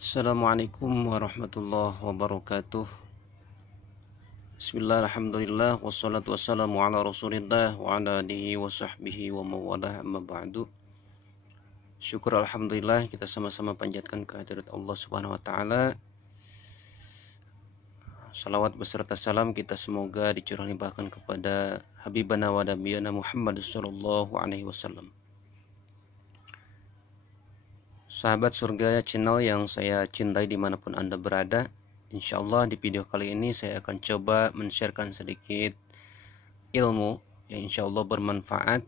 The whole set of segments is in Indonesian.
Assalamualaikum warahmatullahi wabarakatuh. Bismillah, alhamdulillah, wassalatu wassalamu ala rasulillah wa ala alihi wa sahbihi wa mawalah, amma ba'du. Syukur alhamdulillah, kita sama-sama panjatkan kehadirat Allah subhanahu wa ta'ala. Salawat beserta salam kita semoga dicurah limpahkan kepada Habibana wa Nabiyana Muhammad sallallahu alaihi wasallam. Sahabat surga channel yang saya cintai dimanapun Anda berada, insya Allah di video kali ini saya akan coba men-sharekan sedikit ilmu yang insya Allah bermanfaat.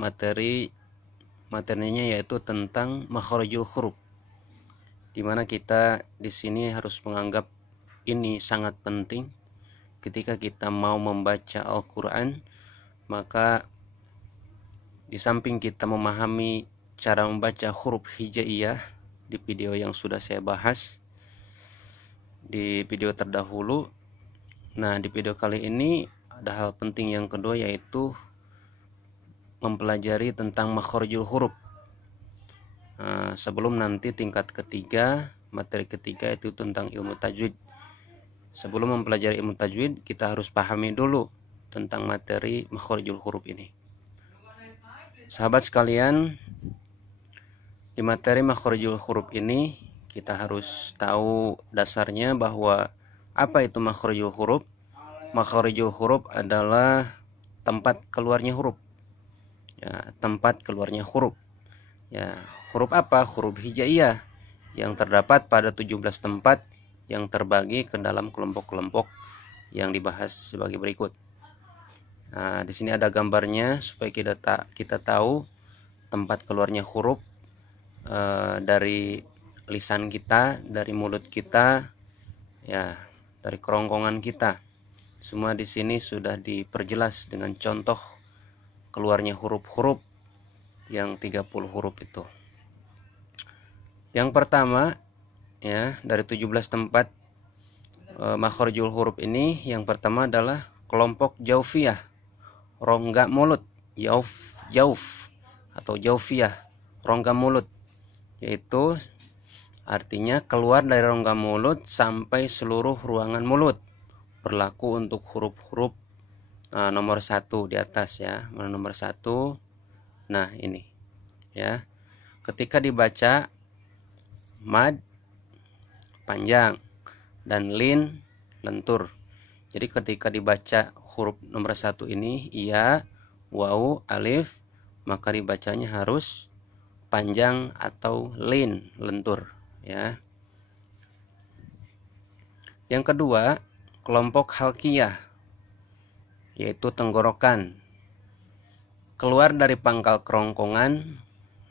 Materinya yaitu tentang makharijul huruf, dimana kita di sini harus menganggap ini sangat penting ketika kita mau membaca Al-Quran. Maka di samping kita memahami cara membaca huruf hijaiyah di video yang sudah saya bahas di video terdahulu. Nah, di video kali ini ada hal penting yang kedua, yaitu mempelajari tentang makharijul huruf. Sebelum nanti tingkat ketiga, materi ketiga itu tentang ilmu tajwid. Sebelum mempelajari ilmu tajwid, kita harus pahami dulu tentang materi makharijul huruf ini. Sahabat sekalian, di materi makharijul huruf ini kita harus tahu dasarnya bahwa apa itu makharijul huruf. Makharijul huruf adalah tempat keluarnya huruf. Ya, tempat keluarnya huruf. Ya, huruf apa? Huruf hijaiyah yang terdapat pada 17 tempat yang terbagi ke dalam kelompok-kelompok yang dibahas sebagai berikut. Nah, di sini ada gambarnya supaya kita tahu tempat keluarnya huruf dari lisan kita, dari mulut kita, ya, dari kerongkongan kita. Semua di sini sudah diperjelas dengan contoh keluarnya huruf-huruf yang 30 huruf itu. Yang pertama, ya, dari 17 tempat makharijul huruf ini, yang pertama adalah kelompok jaufiyah, rongga mulut, jauf atau jaufiyah, rongga mulut, yaitu artinya keluar dari rongga mulut sampai seluruh ruangan mulut. Berlaku untuk huruf-huruf nomor 1 di atas, ya, nomor 1. Nah, ini, ya, ketika dibaca mad panjang dan lin lentur. Jadi ketika dibaca huruf nomor 1 ini, ya, waw, alif, maka dibacanya harus panjang atau lin, lentur, ya. Yang kedua, kelompok halqiyah, yaitu tenggorokan, keluar dari pangkal kerongkongan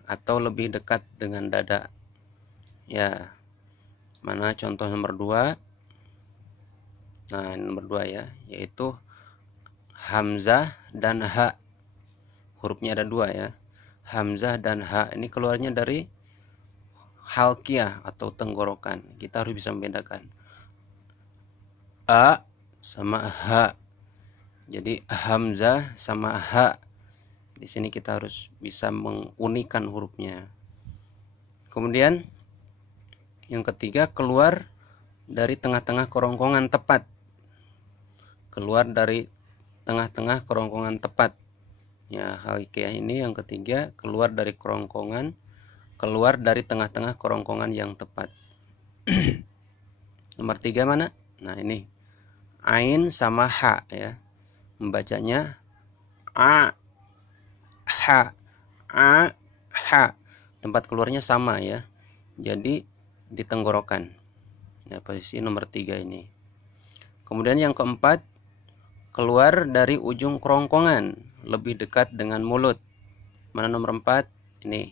atau lebih dekat dengan dada. Ya, mana contoh nomor 2? Nah, nomor 2, ya, yaitu hamzah dan ha. Hurufnya ada 2, ya. Hamzah dan ha ini keluarnya dari halqiyah atau tenggorokan. Kita harus bisa membedakan a sama ha. Jadi hamzah sama ha. Di sini kita harus bisa mengunikan hurufnya. Kemudian yang ketiga, keluar dari tengah-tengah kerongkongan tepat. Keluar dari tengah-tengah kerongkongan tepat. Ya, halqiyah ini yang ketiga, keluar dari kerongkongan, keluar dari tengah-tengah kerongkongan yang tepat. Nomor 3 mana? Nah, ini ain sama ha, ya. Membacanya a, ha, a, ha. Tempat keluarnya sama, ya. Jadi di tenggorokan. Ya, posisi nomor 3 ini. Kemudian yang keempat, keluar dari ujung kerongkongan, lebih dekat dengan mulut. Mana nomor 4? Ini,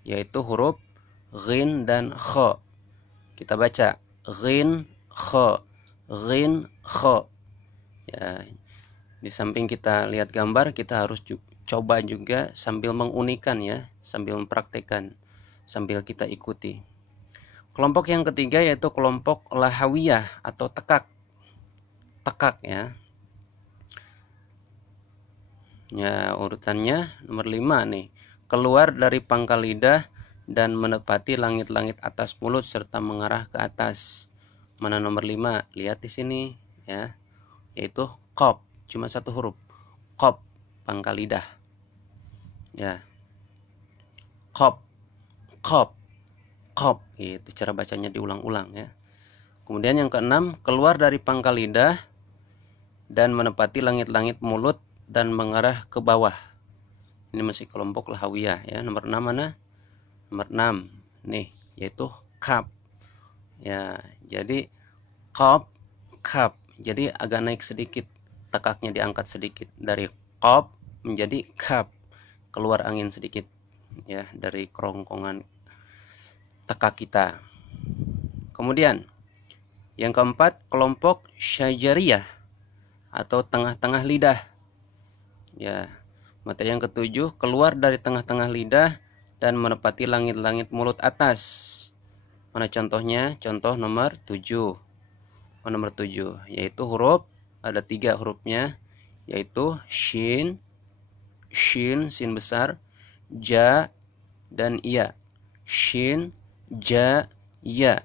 yaitu huruf ghin dan kha. Kita baca ghin kha, ghin kha. Ya, di samping kita lihat gambar, kita harus coba juga sambil mengunikan, ya, sambil mempraktekkan, sambil kita ikuti. Kelompok yang ketiga yaitu kelompok lahawiyah atau tekak, ya. Ya, urutannya nomor 5 nih. Keluar dari pangkal lidah dan menepati langit-langit atas mulut serta mengarah ke atas. Mana nomor 5? Lihat di sini ya, yaitu qaf, cuma satu huruf. Qaf, pangkal lidah. Ya. Qaf, qaf, qaf. Itu cara bacanya diulang-ulang ya. Kemudian yang keenam, keluar dari pangkal lidah dan menepati langit-langit mulut dan mengarah ke bawah. Ini masih kelompok lahawiyah ya. Nomor 6 mana? Nomor 6 nih, yaitu kaf. Ya, jadi qaf, kaf. Jadi agak naik sedikit, tekaknya diangkat sedikit dari qaf menjadi kaf. Keluar angin sedikit ya dari kerongkongan tekak kita. Kemudian yang keempat, kelompok syajariyah atau tengah-tengah lidah. Ya, materi yang ketujuh, keluar dari tengah-tengah lidah dan menepati langit-langit mulut atas. Mana contohnya? Contoh nomor 7. Nomor 7 yaitu huruf, ada 3 hurufnya, yaitu shin, sin besar, ja dan ya. Shin, ja, ya.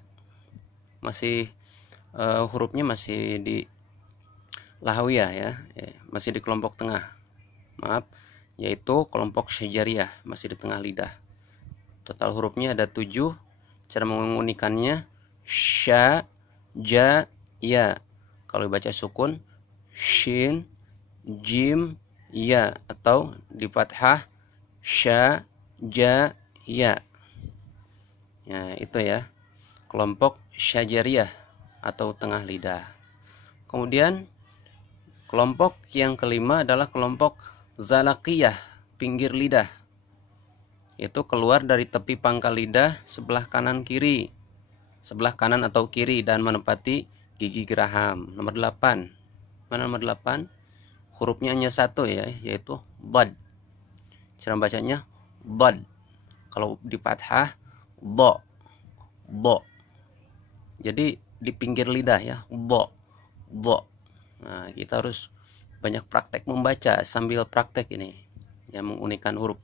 Masih hurufnya masih di lahawiyah ya, masih di kelompok tengah. Maaf, yaitu kelompok syajariyah, masih di tengah lidah. Total hurufnya ada 7. Cara mengunikannya sya, ja, ya. Kalau dibaca sukun shin, jim, ya, atau di fathah sya, ja, ya. Ya, itu ya, kelompok syajariyah atau tengah lidah. Kemudian kelompok yang kelima adalah kelompok zalaqiyah, pinggir lidah, yaitu keluar dari tepi pangkal lidah sebelah kanan kiri, sebelah kanan atau kiri, dan menepati gigi geraham. Nomor 8. Mana nomor 8? Hurufnya hanya satu ya, yaitu bad. Cara bacanya bad. Kalau di fathah bo, bo. Jadi di pinggir lidah ya, bo, bo. Nah, kita harus banyak praktek membaca sambil praktek ini yang mengunikan huruf.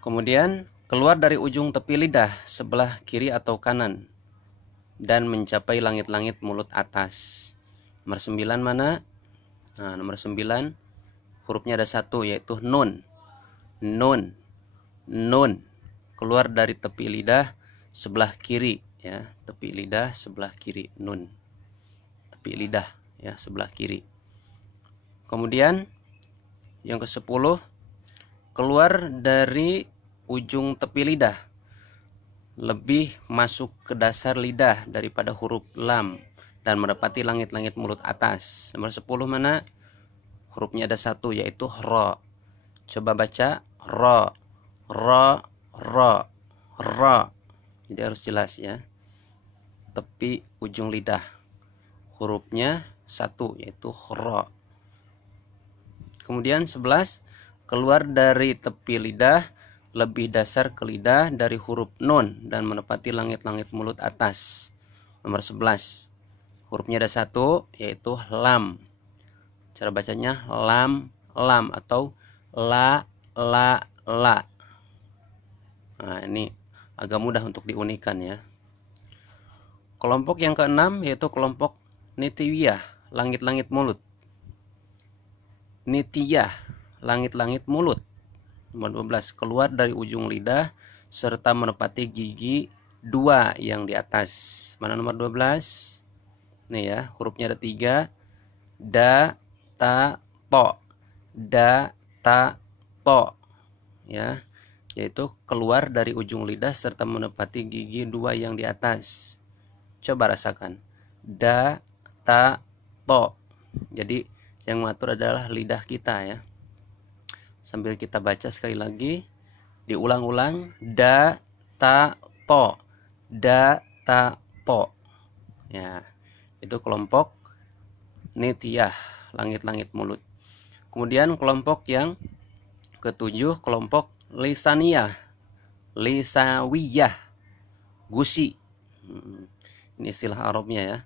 Kemudian keluar dari ujung tepi lidah sebelah kiri atau kanan dan mencapai langit-langit mulut atas. Nomor 9 mana? Nah, nomor 9 hurufnya ada satu, yaitu nun. Nun, nun. Keluar dari tepi lidah sebelah kiri ya, tepi lidah sebelah kiri, nun. Tepi lidah ya sebelah kiri. Kemudian yang ke-10, keluar dari ujung tepi lidah lebih masuk ke dasar lidah daripada huruf lam dan menepati langit-langit mulut atas. Nomor 10 mana? Hurufnya ada satu, yaitu ro. Coba baca ro, ro, ro, ro. Jadi harus jelas ya, tepi ujung lidah hurufnya satu, yaitu ro. Kemudian 11, keluar dari tepi lidah lebih dasar ke lidah dari huruf nun dan menepati langit-langit mulut atas. Nomor 11 hurufnya ada satu, yaitu lam. Cara bacanya lam, lam, atau la, la, la. Nah, ini agak mudah untuk diunikan ya. Kelompok yang keenam yaitu kelompok nitiyah, langit-langit mulut. Nitiyah, langit-langit mulut. Nomor 12, keluar dari ujung lidah serta menepati gigi 2 yang di atas. Mana nomor 12? Nih ya, hurufnya ada 3. Da, ta, to. Da, ta, to. Ya, yaitu keluar dari ujung lidah serta menepati gigi 2 yang di atas. Coba rasakan. Da, ta, to. Jadi yang mengatur adalah lidah kita ya. Sambil kita baca sekali lagi, diulang-ulang. Da, ta, to. Da, ta, to. Ya, itu kelompok nitiyah, langit-langit mulut. Kemudian kelompok yang ketujuh, kelompok lisaniyah, lisawiyah, gusi. Ini istilah Arabnya ya.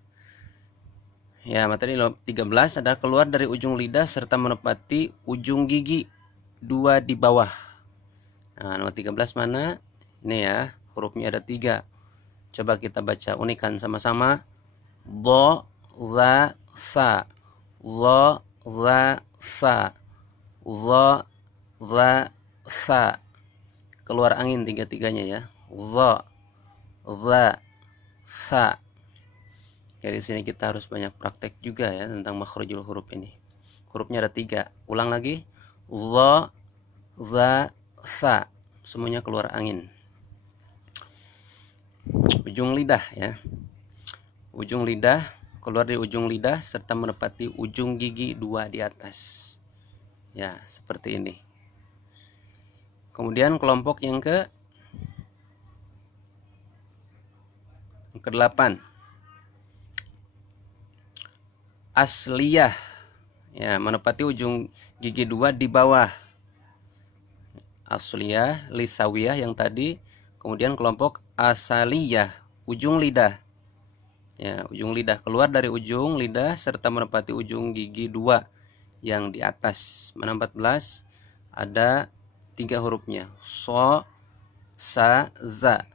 Ya, materi 13 adalah keluar dari ujung lidah serta menepati ujung gigi 2 di bawah. Nah, nomor 13 mana? Ini ya, hurufnya ada 3. Coba kita baca unikan sama-sama. Dha, za, sa. Dha, za, sa. Dha, za, sa. Keluar angin tiga-tiganya ya. Dha, za, sa. Jadi sini kita harus banyak praktek juga ya tentang makhrajul huruf ini. Hurufnya ada 3. Ulang lagi. Dha, za, sa. Semuanya keluar angin. Ujung lidah ya. Ujung lidah keluar dari ujung lidah serta menepati ujung gigi 2 di atas. Ya, seperti ini. Kemudian kelompok yang ke-8. Asliyah. Ya, menepati ujung gigi 2 di bawah. Asliyah, lisawiyah yang tadi. Kemudian kelompok asaliyah, ujung lidah. Ya, ujung lidah keluar dari ujung lidah serta menepati ujung gigi 2 yang di atas. Mana 14? Ada 3 hurufnya. So, sa, za.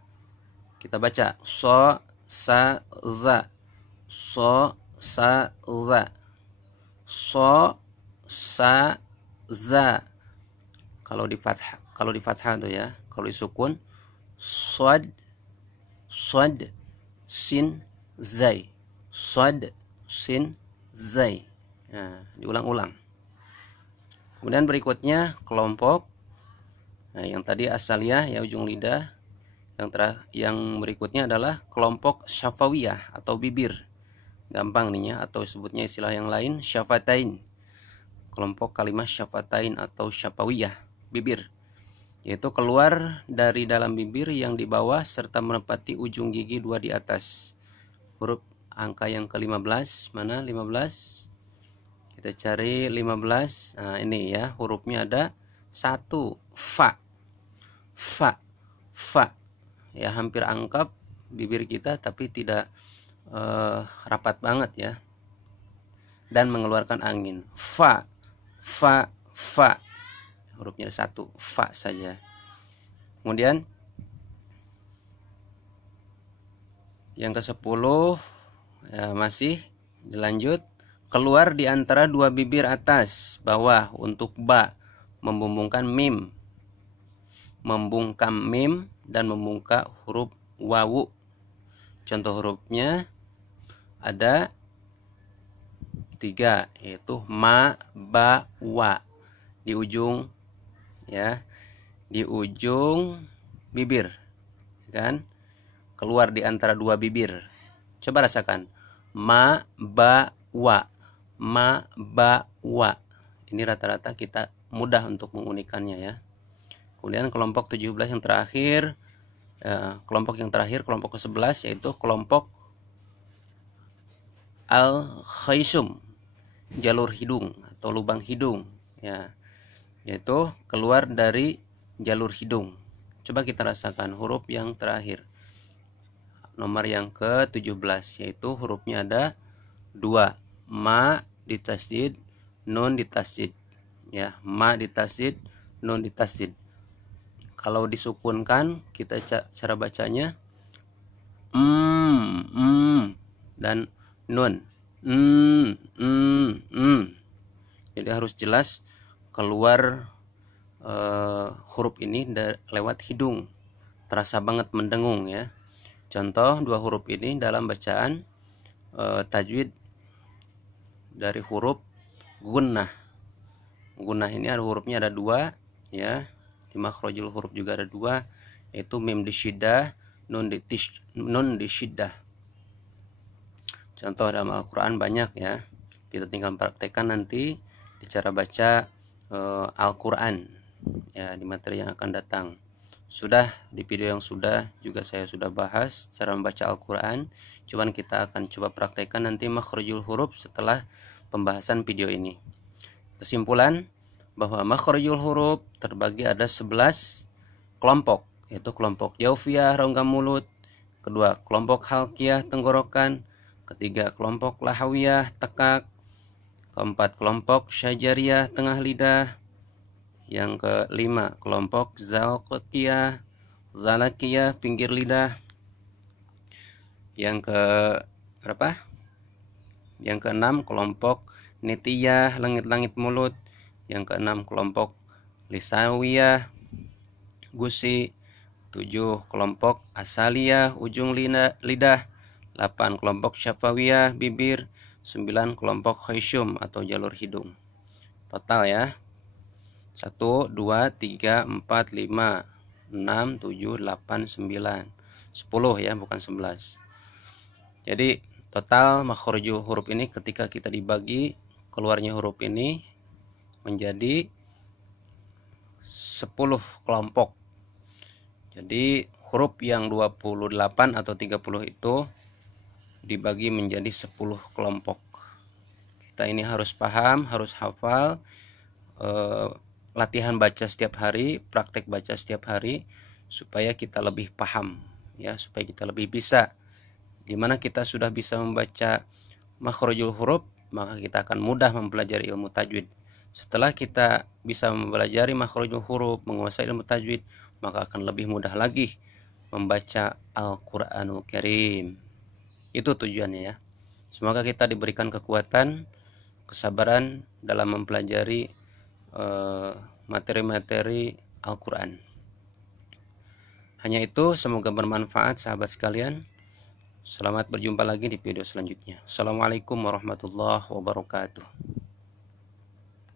Kita baca so, sa, za. So, sa, za. So, sa, za. Kalau di fathah tuh ya. Kalau disukun sod, sod, sin, zai. Sod, sin, zai. Nah, diulang-ulang. Kemudian berikutnya kelompok. Nah, yang tadi asaliyah ya ujung lidah. Yang berikutnya adalah kelompok syafawiyah atau bibir. Gampang nih ya, atau sebutnya istilah yang lain syafatain. Kelompok kalimat syafatain atau syafawiyah, bibir. Yaitu keluar dari dalam bibir yang di bawah serta menepati ujung gigi 2 di atas. Huruf angka yang ke-15, mana 15? Kita cari 15. Nah, ini ya, hurufnya ada 1, fa. Fa. Fa. Ya, hampir angkap bibir kita tapi tidak rapat banget ya. Dan mengeluarkan angin. Fa. Fa. Fa. Hurufnya ada 1, fa saja. Kemudian yang ke-10 ya, masih dilanjut. Keluar di antara 2 bibir atas bawah untuk ba, membungkamkan mim. Membungkam mim dan membuka huruf wawu. Contoh hurufnya ada 3, yaitu ma, ba, wa. Di ujung ya, di ujung bibir kan, keluar di antara 2 bibir. Coba rasakan. Ma, ba, wa. Ma, ba, wa. Ini rata-rata kita mudah untuk mengunikannya ya. Kemudian kelompok 17 yang terakhir, kelompok ke-11 yaitu kelompok al-khaisum, jalur hidung atau lubang hidung ya, yaitu keluar dari jalur hidung. Coba kita rasakan huruf yang terakhir, nomor yang ke-17, yaitu hurufnya ada 2, ma ditasdid, nun ditasdid ya, ma ditasdid, nun ditasdid. Kalau disukunkan kita cara bacanya dan nun. Jadi harus jelas keluar huruf ini lewat hidung. Terasa banget mendengung ya. Contoh 2 huruf ini dalam bacaan tajwid dari huruf gunnah. Gunnah ini ada hurufnya ada 2 ya. Di makhrajul huruf juga ada 2, yaitu mim di syiddah, nun di syiddah. Contoh dalam Al-Quran banyak ya. Kita tinggal praktekkan nanti di cara baca Al-Quran ya, di materi yang akan datang. Sudah di video yang sudah juga saya sudah bahas cara membaca Al-Quran. Cuman kita akan coba praktekkan nanti makhrajul huruf setelah pembahasan video ini. Kesimpulan bahwa makhrajul huruf terbagi ada 11 kelompok, yaitu kelompok jaufiyah rongga mulut, kedua kelompok halqiyah tenggorokan, ketiga kelompok lahawiyah tekak, keempat kelompok syajariyah tengah lidah, Yang kelima, kelompok zalqiyah, zalakiyah, pinggir lidah. Yang ke berapa? Yang keenam, kelompok nitiyah, langit-langit mulut. Yang keenam, kelompok lisawiyah, gusi. 7, kelompok asaliyah, ujung lidah. 8, kelompok syafawiyah, bibir. 9, kelompok khayshum atau jalur hidung. Total ya. 1, 2, 3, 4, 5, 6, 7, 8, 9, 10 ya, bukan 11. Jadi total makhrajul huruf ini ketika kita dibagi, keluarnya huruf ini menjadi 10 kelompok. Jadi huruf yang 28 atau 30 itu dibagi menjadi 10 kelompok. Kita ini harus paham, harus hafal, latihan baca setiap hari, praktek baca setiap hari, supaya kita lebih paham ya, supaya kita lebih bisa. Dimana kita sudah bisa membaca makhrajul huruf, maka kita akan mudah mempelajari ilmu tajwid. Setelah kita bisa mempelajari makhrajul huruf, menguasai ilmu tajwid, maka akan lebih mudah lagi membaca Al-Qur'anul Karim. Itu tujuannya ya. Semoga kita diberikan kekuatan, kesabaran dalam mempelajari materi-materi Al-Quran. Hanya itu, semoga bermanfaat sahabat sekalian. Selamat berjumpa lagi di video selanjutnya. Assalamualaikum warahmatullahi wabarakatuh.